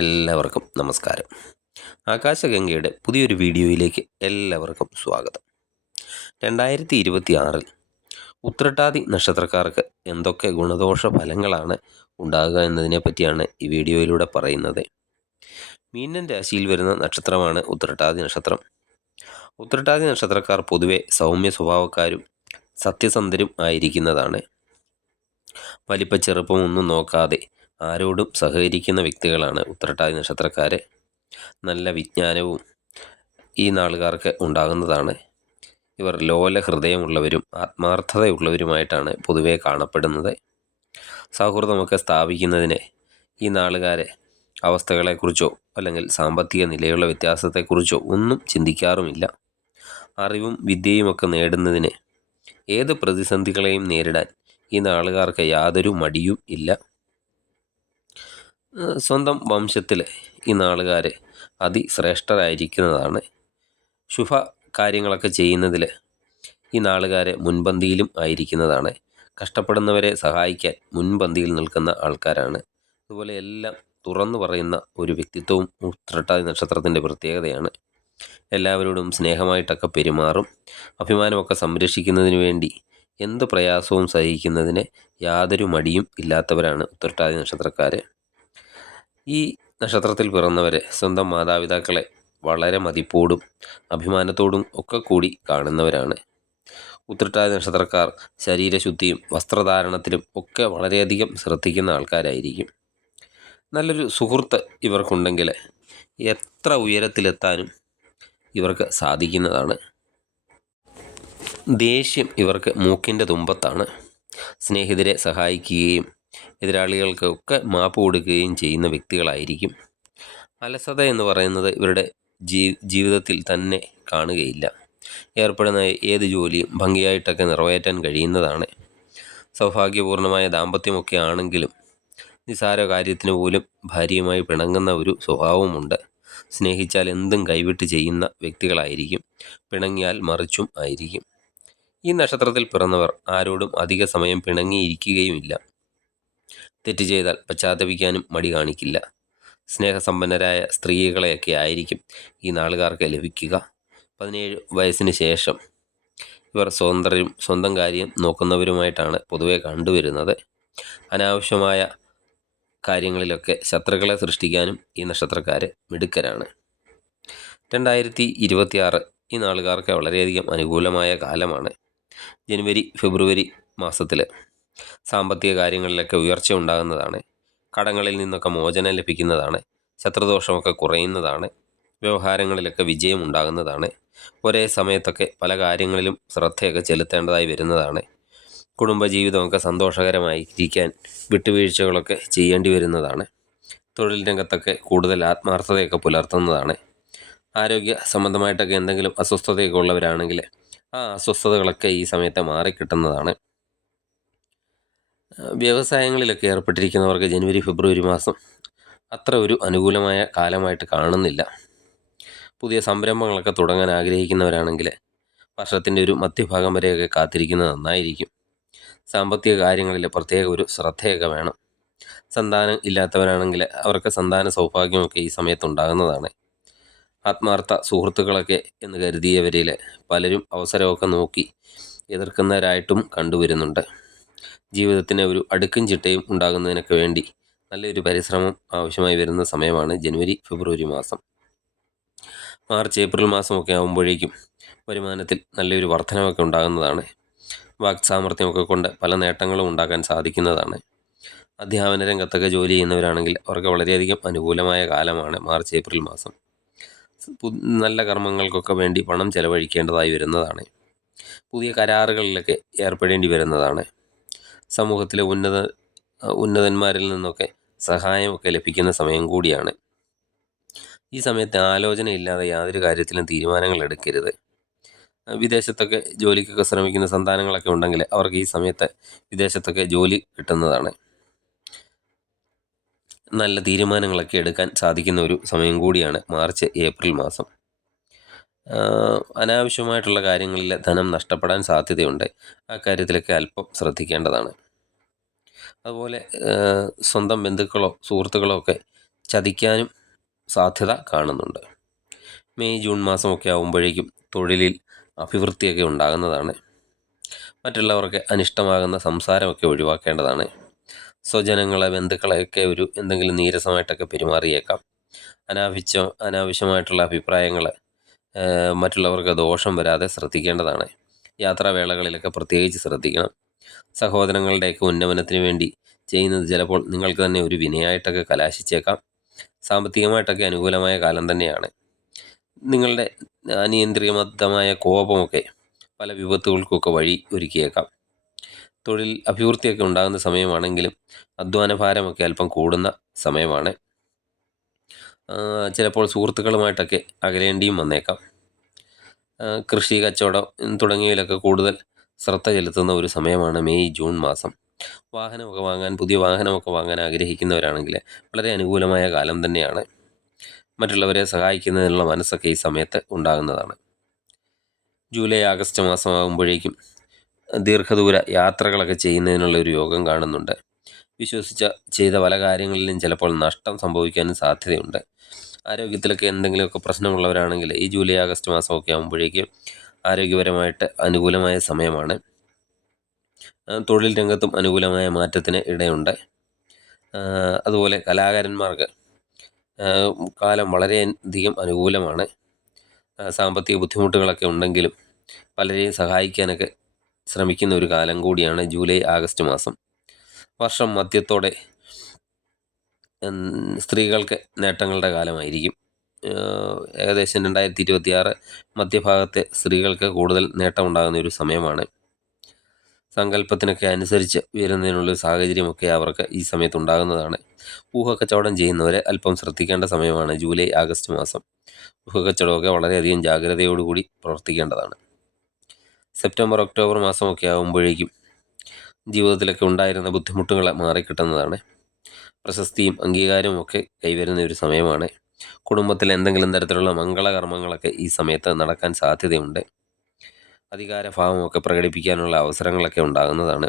എല്ലാവർക്കും നമസ്കാരം. ആകാശഗംഗയുടെ പുതിയൊരു വീഡിയോയിലേക്ക് എല്ലാവർക്കും സ്വാഗതം. 2026 ഉത്രട്ടാതി നക്ഷത്രക്കാർക്ക് എന്തൊക്കെ ഗുണദോഷ ഫലങ്ങളാണ് ഉണ്ടാകുക എന്നതിനെ പറ്റിയാണ് ഈ വീഡിയോയിലൂടെ പറയുന്നത്. മീനൻ രാശിയിൽ വരുന്ന നക്ഷത്രമാണ് ഉത്രട്ടാതി നക്ഷത്രം. ഉത്രട്ടാതി നക്ഷത്രക്കാർ പൊതുവെ സൗമ്യ സ്വഭാവക്കാരും സത്യസന്ധരും ആയിരിക്കുന്നതാണ്. വലിപ്പ ചെറുപ്പമൊന്നും നോക്കാതെ ആരോടും സഹകരിക്കുന്ന വ്യക്തികളാണ് ഉത്രട്ടാതി നക്ഷത്രക്കാർ. നല്ല വിജ്ഞാനവും ഈ നാളുകാർക്ക് ഉണ്ടാകുന്നതാണ്. ഇവർ ലോല ഹൃദയമുള്ളവരും ആത്മാർത്ഥതയുള്ളവരുമായിട്ടാണ് പൊതുവെ കാണപ്പെടുന്നത്. സൗഹൃദമൊക്കെ സ്ഥാപിക്കുന്നതിന് ഈ നാളുകാരെ അവസ്ഥകളെക്കുറിച്ചോ അല്ലെങ്കിൽ സാമ്പത്തിക നിലയുള്ള വ്യത്യാസത്തെക്കുറിച്ചോ ഒന്നും ചിന്തിക്കാറുമില്ല. അറിവും വിദ്യയുമൊക്കെ നേടുന്നതിന് ഏത് പ്രതിസന്ധികളെയും നേരിടാൻ ഈ നാളുകാർക്ക് യാതൊരു മടിയും ഇല്ല. സ്വന്തം വംശത്തിൽ ഈ നാളുകാർ അതിശ്രേഷ്ഠരായിരിക്കുന്നതാണ്. ശുഭ കാര്യങ്ങളൊക്കെ ചെയ്യുന്നതിൽ ഈ നാളുകാർ മുൻപന്തിയിലും ആയിരിക്കുന്നതാണ്. കഷ്ടപ്പെടുന്നവരെ സഹായിക്കാൻ മുൻപന്തിയിൽ നിൽക്കുന്ന ആൾക്കാരാണ്. അതുപോലെ എല്ലാം തുറന്നു പറയുന്ന ഒരു വ്യക്തിത്വവും ഉത്രട്ടാതി നക്ഷത്രത്തിൻ്റെ പ്രത്യേകതയാണ്. എല്ലാവരോടും സ്നേഹമായിട്ടൊക്കെ പെരുമാറും. അഭിമാനമൊക്കെ സംരക്ഷിക്കുന്നതിന് വേണ്ടി എന്ത് പ്രയാസവും സഹിക്കുന്നതിന് യാതൊരു മടിയും ഇല്ലാത്തവരാണ് ഉത്രട്ടാതി നക്ഷത്രക്കാർ. ഈ നക്ഷത്രത്തിൽ പിറന്നവരെ സ്വന്തം മാതാപിതാക്കളെ വളരെ മതിപ്പോടും അഭിമാനത്തോടും ഒക്കെ കൂടി കാണുന്നവരാണ്. ഉത്രട്ടാതി നക്ഷത്രക്കാർ ശരീരശുദ്ധിയും വസ്ത്രധാരണത്തിലും ഒക്കെ വളരെയധികം ശ്രദ്ധിക്കുന്ന ആൾക്കാരായിരിക്കും. നല്ലൊരു സുഹൃത്ത് ഇവർക്കുണ്ടെങ്കിൽ എത്ര ഉയരത്തിലെത്താനും ഇവർക്ക് സാധിക്കുന്നതാണ്. ദേഷ്യം ഇവർക്ക് മൂക്കിൻ്റെ തുമ്പത്താണ്. സ്നേഹിതരെ സഹായിക്കുകയും എതിരാളികൾക്കൊക്കെ മാപ്പ് കൊടുക്കുകയും ചെയ്യുന്ന വ്യക്തികളായിരിക്കും. അലസത എന്ന് പറയുന്നത് ഇവരുടെ ജീവിതത്തിൽ തന്നെ കാണുകയില്ല. ഏർപ്പെടുന്ന ഏത് ജോലിയും ഭംഗിയായിട്ടൊക്കെ നിറവേറ്റാൻ കഴിയുന്നതാണ്. സൗഭാഗ്യപൂർണമായ ദാമ്പത്യമൊക്കെ ആണെങ്കിലും നിസാര കാര്യത്തിന് പോലും ഭാര്യയുമായി പിണങ്ങുന്ന ഒരു സ്വഭാവമുണ്ട്. സ്നേഹിച്ചാൽ എന്തും കൈവിട്ട് ചെയ്യുന്ന വ്യക്തികളായിരിക്കും. പിണങ്ങിയാൽ മറിച്ചും ആയിരിക്കും. ഈ നക്ഷത്രത്തിൽ പിറന്നവർ ആരോടും അധിക സമയം പിണങ്ങിയിരിക്കുകയുമില്ല. തെറ്റ് ചെയ്താൽ പശ്ചാത്തപിക്കാനും മടി കാണിക്കില്ല. സ്നേഹസമ്പന്നരായ സ്ത്രീകളെയൊക്കെ ആയിരിക്കും ഈ നാളുകാർക്ക് ലഭിക്കുക. 17 വയസ്സിന് ശേഷം ഇവർ സ്വതന്ത്രരും സ്വന്തം കാര്യം നോക്കുന്നവരുമായിട്ടാണ് പൊതുവെ കണ്ടുവരുന്നത്. അനാവശ്യമായ കാര്യങ്ങളിലൊക്കെ ശത്രുക്കളെ സൃഷ്ടിക്കാനും ഈ നക്ഷത്രക്കാർ മിടുക്കരാണ്. 2026 ഈ നാളുകാർക്ക് വളരെയധികം അനുകൂലമായ കാലമാണ്. ജനുവരി ഫെബ്രുവരി മാസത്തിൽ സാമ്പത്തിക കാര്യങ്ങളിലൊക്കെ ഉയർച്ച ഉണ്ടാകുന്നതാണ്. കടങ്ങളിൽ നിന്നൊക്കെ മോചനം ലഭിക്കുന്നതാണ്. ശത്രുദോഷമൊക്കെ കുറയുന്നതാണ്. വ്യവഹാരങ്ങളിലൊക്കെ വിജയം ഉണ്ടാകുന്നതാണ്. ഒരേ സമയത്തൊക്കെ പല കാര്യങ്ങളിലും ശ്രദ്ധയൊക്കെ ചെലുത്തേണ്ടതായി വരുന്നതാണ്. കുടുംബജീവിതമൊക്കെ സന്തോഷകരമായിരിക്കാൻ വിട്ടുവീഴ്ചകളൊക്കെ ചെയ്യേണ്ടി വരുന്നതാണ്. തൊഴിൽ രംഗത്തൊക്കെ കൂടുതൽ ആത്മാർത്ഥതയൊക്കെ പുലർത്തുന്നതാണ്. ആരോഗ്യ സംബന്ധമായിട്ടൊക്കെ എന്തെങ്കിലും അസ്വസ്ഥതയൊക്കെ ഉള്ളവരാണെങ്കിൽ ആ അസ്വസ്ഥതകളൊക്കെ ഈ സമയത്ത് മാറിക്കിട്ടുന്നതാണ്. വ്യവസായങ്ങളിലൊക്കെ ഏർപ്പെട്ടിരിക്കുന്നവർക്ക് ജനുവരി ഫെബ്രുവരി മാസം അത്ര ഒരു അനുകൂലമായ കാലമായിട്ട് കാണുന്നില്ല. പുതിയ സംരംഭങ്ങളൊക്കെ തുടങ്ങാൻ ആഗ്രഹിക്കുന്നവരാണെങ്കിൽ വർഷത്തിൻ്റെ ഒരു മധ്യഭാഗം വരെയൊക്കെ കാത്തിരിക്കുന്നത് നന്നായിരിക്കും. സാമ്പത്തിക കാര്യങ്ങളിൽ പ്രത്യേക ഒരു ശ്രദ്ധയൊക്കെ വേണം. സന്താനം ഇല്ലാത്തവരാണെങ്കിൽ അവർക്ക് സന്താന സൗഭാഗ്യമൊക്കെ ഈ സമയത്തുണ്ടാകുന്നതാണ്. ആത്മാർത്ഥ സുഹൃത്തുക്കളൊക്കെ എന്ന് കരുതിയവരിൽ പലരും അവസരമൊക്കെ നോക്കി എതിർക്കുന്നവരായിട്ടും കണ്ടുവരുന്നുണ്ട്. ജീവിതത്തിന് ഒരു അടുക്കും ചിട്ടയും ഉണ്ടാകുന്നതിനൊക്കെ വേണ്ടി നല്ലൊരു പരിശ്രമം ആവശ്യമായി വരുന്ന സമയമാണ് ജനുവരി ഫെബ്രുവരി മാസം. മാർച്ച് ഏപ്രിൽ മാസമൊക്കെ ആകുമ്പോഴേക്കും വരുമാനത്തിൽ നല്ലൊരു വർധനമൊക്കെ ഉണ്ടാകുന്നതാണ്. വാക് സാമർഥ്യമൊക്കെ കൊണ്ട് പല നേട്ടങ്ങളും ഉണ്ടാക്കാൻ സാധിക്കുന്നതാണ്. അധ്യാപന രംഗത്തൊക്കെ ജോലി ചെയ്യുന്നവരാണെങ്കിൽ അവർക്ക് വളരെയധികം അനുകൂലമായ കാലമാണ് മാർച്ച് ഏപ്രിൽ മാസം. നല്ല കർമ്മങ്ങൾക്കൊക്കെ വേണ്ടി പണം ചെലവഴിക്കേണ്ടതായി വരുന്നതാണ്. പുതിയ കരാറുകളിലൊക്കെ ഏർപ്പെടേണ്ടി വരുന്നതാണ്. സമൂഹത്തിലെ ഉന്നതന്മാരിൽ നിന്നൊക്കെ സഹായമൊക്കെ ലഭിക്കുന്ന സമയം കൂടിയാണ്. ഈ സമയത്ത് ആലോചനയില്ലാതെ യാതൊരു കാര്യത്തിലും തീരുമാനങ്ങൾ എടുക്കരുത്. വിദേശത്തൊക്കെ ജോലിക്കൊക്കെ ശ്രമിക്കുന്ന സന്താനങ്ങളൊക്കെ ഉണ്ടെങ്കിൽ അവർക്ക് ഈ സമയത്ത് വിദേശത്തൊക്കെ ജോലി കിട്ടുന്നതാണ്. നല്ല തീരുമാനങ്ങളൊക്കെ എടുക്കാൻ സാധിക്കുന്ന ഒരു സമയം കൂടിയാണ് മാർച്ച് ഏപ്രിൽ മാസം. അനാവശ്യമായിട്ടുള്ള കാര്യങ്ങളിൽ ധനം നഷ്ടപ്പെടാൻ സാധ്യതയുണ്ട്. ആ കാര്യത്തിലൊക്കെ അല്പം ശ്രദ്ധിക്കേണ്ടതാണ്. അതുപോലെ സ്വന്തം ബന്ധുക്കളോ സുഹൃത്തുക്കളോ ഒക്കെ ചതിക്കാനും സാധ്യത കാണുന്നുണ്ട്. മെയ് ജൂൺ മാസമൊക്കെ ആകുമ്പോഴേക്കും തൊഴിലിൽ അഭിവൃദ്ധിയൊക്കെ ഉണ്ടാകുന്നതാണ്. മറ്റുള്ളവർക്ക് അനിഷ്ടമാകുന്ന സംസാരമൊക്കെ ഒഴിവാക്കേണ്ടതാണ്. സ്വജനങ്ങളെ ബന്ധുക്കളെയൊക്കെ എന്തെങ്കിലും നീരസമായിട്ടൊക്കെ പെരുമാറിയേക്കാം. അനാവശ്യമായിട്ടുള്ള അഭിപ്രായങ്ങൾ മറ്റുള്ളവർക്ക് ദോഷം വരാതെ ശ്രദ്ധിക്കേണ്ടതാണ്. യാത്രാവേളകളിലൊക്കെ പ്രത്യേകിച്ച് ശ്രദ്ധിക്കണം. സഹോദരങ്ങളുടെയൊക്കെ ഉന്നമനത്തിന് വേണ്ടി ചെയ്യുന്നത് ചിലപ്പോൾ നിങ്ങൾക്ക് തന്നെ ഒരു വിനയായിട്ടൊക്കെ കലാശിച്ചേക്കാം. സാമ്പത്തികമായിട്ടൊക്കെ അനുകൂലമായ കാലം തന്നെയാണ്. നിങ്ങളുടെ അനിയന്ത്രിതമായ കോപമൊക്കെ പല വിപത്തുകൾക്കൊക്കെ വഴി ഒരുക്കിയേക്കാം. തൊഴിൽ അഭിവൃദ്ധിയൊക്കെ ഉണ്ടാകുന്ന സമയമാണെങ്കിലും അധ്വാനഭാരമൊക്കെ അല്പം കൂടുന്ന സമയമാണ്. ചിലപ്പോൾ സുഹൃത്തുക്കളുമായിട്ടൊക്കെ അകലേണ്ടിയും വന്നേക്കാം. കൃഷി, കച്ചവടം തുടങ്ങിയതിലൊക്കെ കൂടുതൽ ശ്രദ്ധ ചെലുത്തുന്ന ഒരു സമയമാണ് മെയ് ജൂൺ മാസം. പുതിയ വാഹനമൊക്കെ വാങ്ങാൻ ആഗ്രഹിക്കുന്നവരാണെങ്കിൽ വളരെ അനുകൂലമായ കാലം തന്നെയാണ്. മറ്റുള്ളവരെ സഹായിക്കുന്നതിനുള്ള മനസ്സൊക്കെ ഈ സമയത്ത് ഉണ്ടാകുന്നതാണ്. ജൂലൈ ആഗസ്റ്റ് മാസമാകുമ്പോഴേക്കും ദീർഘദൂര യാത്രകളൊക്കെ ചെയ്യുന്നതിനുള്ള ഒരു യോഗം കാണുന്നുണ്ട്. ചെയ്ത പല കാര്യങ്ങളിലും ചിലപ്പോൾ നഷ്ടം സംഭവിക്കാനും സാധ്യതയുണ്ട്. ആരോഗ്യത്തിലൊക്കെ എന്തെങ്കിലുമൊക്കെ പ്രശ്നമുള്ളവരാണെങ്കിൽ ഈ ജൂലൈ ആഗസ്റ്റ് മാസമൊക്കെ ആകുമ്പോഴേക്കും ആരോഗ്യപരമായിട്ട് അനുകൂലമായ സമയമാണ്. തൊഴിൽ രംഗത്തും അനുകൂലമായ മാറ്റത്തിന് ഇടയുണ്ട്. അതുപോലെ കലാകാരന്മാർക്ക് കാലം വളരെയധികം അനുകൂലമാണ്. സാമ്പത്തിക ബുദ്ധിമുട്ടുകളൊക്കെ ഉണ്ടെങ്കിലും പലരെയും സഹായിക്കാനൊക്കെ ശ്രമിക്കുന്ന ഒരു കാലം കൂടിയാണ് ജൂലൈ ആഗസ്റ്റ് മാസം. വർഷം മധ്യത്തോടെ സ്ത്രീകൾക്ക് നേട്ടങ്ങളുടെ കാലമായിരിക്കും. ഏകദേശം 2026 മധ്യഭാഗത്തെ സ്ത്രീകൾക്ക് കൂടുതൽ നേട്ടമുണ്ടാകുന്ന ഒരു സമയമാണ്. സങ്കല്പത്തിനൊക്കെ അനുസരിച്ച് ഉയരുന്നതിനുള്ളൊരു സാഹചര്യമൊക്കെ അവർക്ക് ഈ സമയത്ത് ഉണ്ടാകുന്നതാണ്. ഊഹക്കച്ചവടം ചെയ്യുന്നവരെ അല്പം ശ്രദ്ധിക്കേണ്ട സമയമാണ് ജൂലൈ ആഗസ്റ്റ് മാസം. ഊഹക്കച്ചവടമൊക്കെ വളരെയധികം ജാഗ്രതയോടുകൂടി പ്രവർത്തിക്കേണ്ടതാണ്. സെപ്റ്റംബർ ഒക്ടോബർ മാസമൊക്കെ ആകുമ്പോഴേക്കും ജീവിതത്തിലൊക്കെ ഉണ്ടായിരുന്ന ബുദ്ധിമുട്ടുകൾ മാറിക്കിട്ടുന്നതാണ്. പ്രശസ്തിയും അംഗീകാരവും ഒക്കെ കൈവരുന്ന ഒരു സമയമാണ്. കുടുംബത്തിൽ എന്തെങ്കിലും തരത്തിലുള്ള മംഗളകർമ്മങ്ങളൊക്കെ ഈ സമയത്ത് നടക്കാൻ സാധ്യതയുണ്ട്. അധികാരഭാവമൊക്കെ പ്രകടിപ്പിക്കാനുള്ള അവസരങ്ങളൊക്കെ ഉണ്ടാകുന്നതാണ്.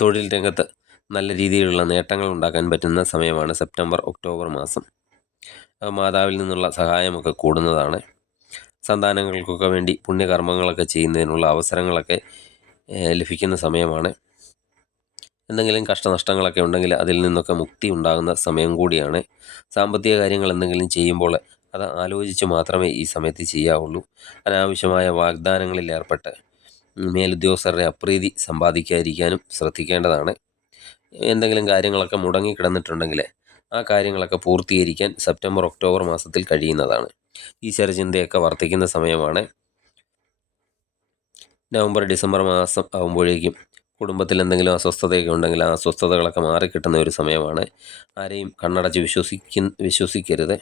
തൊഴിൽ രംഗത്ത് നല്ല രീതിയിലുള്ള നേട്ടങ്ങൾ ഉണ്ടാക്കാൻ പറ്റുന്ന സമയമാണ് സെപ്റ്റംബർ ഒക്ടോബർ മാസം. മാതാവിൽ നിന്നുള്ള സഹായമൊക്കെ കൂടുന്നതാണ്. സന്താനങ്ങൾക്കൊക്കെ വേണ്ടി പുണ്യകർമ്മങ്ങളൊക്കെ ചെയ്യുന്നതിനുള്ള അവസരങ്ങളൊക്കെ ലഭിക്കുന്ന സമയമാണ്. എന്തെങ്കിലും കഷ്ടനഷ്ടങ്ങളൊക്കെ ഉണ്ടെങ്കിൽ അതിൽ നിന്നൊക്കെ മുക്തി ഉണ്ടാകുന്ന സമയം കൂടിയാണ്. സാമ്പത്തിക കാര്യങ്ങൾ എന്തെങ്കിലും ചെയ്യുമ്പോൾ അത് ആലോചിച്ച് മാത്രമേ ഈ സമയത്ത് ചെയ്യാവുള്ളൂ. അനാവശ്യമായ വാഗ്ദാനങ്ങളിൽ ഏർപ്പെട്ട് മേലുദ്യോഗസ്ഥരുടെ അപ്രീതി സമ്പാദിക്കാതിരിക്കാനും ശ്രദ്ധിക്കേണ്ടതാണ്. എന്തെങ്കിലും കാര്യങ്ങളൊക്കെ മുടങ്ങിക്കിടന്നിട്ടുണ്ടെങ്കിൽ ആ കാര്യങ്ങളൊക്കെ പൂർത്തീകരിക്കാൻ സെപ്റ്റംബർ ഒക്ടോബർ മാസത്തിൽ കഴിയുന്നതാണ്. ഈശ്വരചിന്തയൊക്കെ വർദ്ധിക്കുന്ന സമയമാണ്. നവംബർ ഡിസംബർ മാസം ആകുമ്പോഴേക്കും കുടുംബത്തിൽ എന്തെങ്കിലും അസ്വസ്ഥതയൊക്കെ ഉണ്ടെങ്കിൽ ആ അസ്വസ്ഥതകളൊക്കെ മാറിക്കിട്ടുന്ന ഒരു സമയമാണ്. ആരെയും കണ്ണടച്ച് വിശ്വസിക്കരുത്.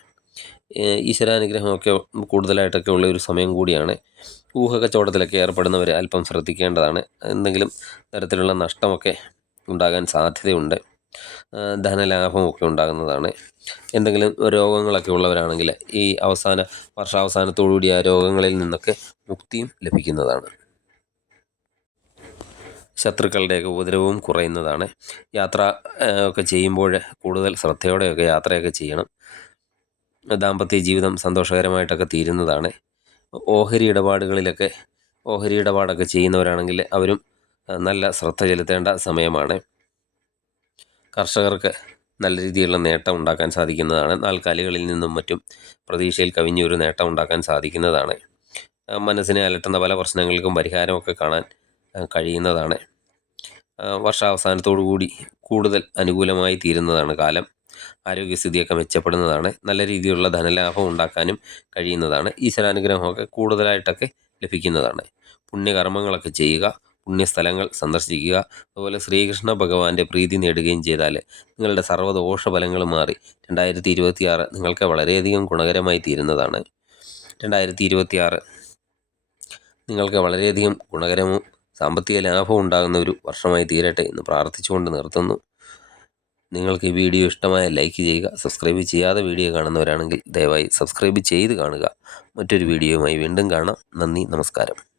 ഈശ്വരാനുഗ്രഹമൊക്കെ കൂടുതലായിട്ടൊക്കെ ഉള്ള ഒരു സമയം കൂടിയാണ്. ഊഹക്കച്ചവടത്തിലൊക്കെ ഏർപ്പെടുന്നവർ അല്പം ശ്രദ്ധിക്കേണ്ടതാണ്. എന്തെങ്കിലും തരത്തിലുള്ള നഷ്ടമൊക്കെ ഉണ്ടാകാൻ സാധ്യതയുണ്ട്. ധനലാഭമൊക്കെ ഉണ്ടാകുന്നതാണ്. എന്തെങ്കിലും രോഗങ്ങളൊക്കെ ഉള്ളവരാണെങ്കിൽ ഈ വർഷാവസാനത്തോടുകൂടി ആ രോഗങ്ങളിൽ നിന്നൊക്കെ മുക്തിയും ലഭിക്കുന്നതാണ്. ശത്രുക്കളുടെയൊക്കെ ഉപദ്രവവും കുറയുന്നതാണ്. യാത്ര ഒക്കെ ചെയ്യുമ്പോൾ കൂടുതൽ ശ്രദ്ധയോടെയൊക്കെ യാത്രയൊക്കെ ചെയ്യണം. ദാമ്പത്യ ജീവിതം സന്തോഷകരമായിട്ടൊക്കെ തീരുന്നതാണ്. ഓഹരി ഇടപാടൊക്കെ ചെയ്യുന്നവരാണെങ്കിൽ അവരും നല്ല ശ്രദ്ധ ചെലുത്തേണ്ട സമയമാണ്. കർഷകർക്ക് നല്ല രീതിയിലുള്ള നേട്ടം ഉണ്ടാക്കാൻ സാധിക്കുന്നതാണ്. നാൽക്കാലികളിൽ നിന്നും മറ്റും പ്രതീക്ഷയിൽ കവിഞ്ഞൊരു നേട്ടം ഉണ്ടാക്കാൻ സാധിക്കുന്നതാണ്. മനസ്സിനെ അലട്ടുന്ന പല പ്രശ്നങ്ങൾക്കും പരിഹാരമൊക്കെ കാണാൻ കഴിയുന്നതാണ്. വർഷാവസാനത്തോടുകൂടി കൂടുതൽ അനുകൂലമായി തീരുന്നതാണ് കാലം. ആരോഗ്യസ്ഥിതിയൊക്കെ മെച്ചപ്പെടുന്നതാണ്. നല്ല രീതിയിലുള്ള ധനലാഭം ഉണ്ടാക്കാനും കഴിയുന്നതാണ്. ഈശ്വരാനുഗ്രഹമൊക്കെ കൂടുതലായിട്ടൊക്കെ ലഭിക്കുന്നതാണ്. പുണ്യകർമ്മങ്ങളൊക്കെ ചെയ്യുക, പുണ്യസ്ഥലങ്ങൾ സന്ദർശിക്കുക. അതുപോലെ ശ്രീകൃഷ്ണ ഭഗവാന്റെ പ്രീതി നേടുകയും ചെയ്താൽ നിങ്ങളുടെ സർവ്വദോഷഫലങ്ങളും മാറി 2026 നിങ്ങൾക്ക് വളരെയധികം ഗുണകരമായി തീരുന്നതാണ്. 2026 നിങ്ങൾക്ക് വളരെയധികം ഗുണകരവും സാമ്പത്തിക ലാഭം ഉണ്ടാകുന്ന ഒരു വർഷമായി തീരട്ടെ എന്ന് പ്രാർത്ഥിച്ചുകൊണ്ട് നിർത്തുന്നു. നിങ്ങൾക്ക് ഈ വീഡിയോ ഇഷ്ടമായ ലൈക്ക് ചെയ്യുക. സബ്സ്ക്രൈബ് ചെയ്യാതെ വീഡിയോ കാണുന്നവരാണെങ്കിൽ ദയവായി സബ്സ്ക്രൈബ് ചെയ്ത് കാണുക. മറ്റൊരു വീഡിയോയുമായി വീണ്ടും കാണാം. നന്ദി, നമസ്കാരം.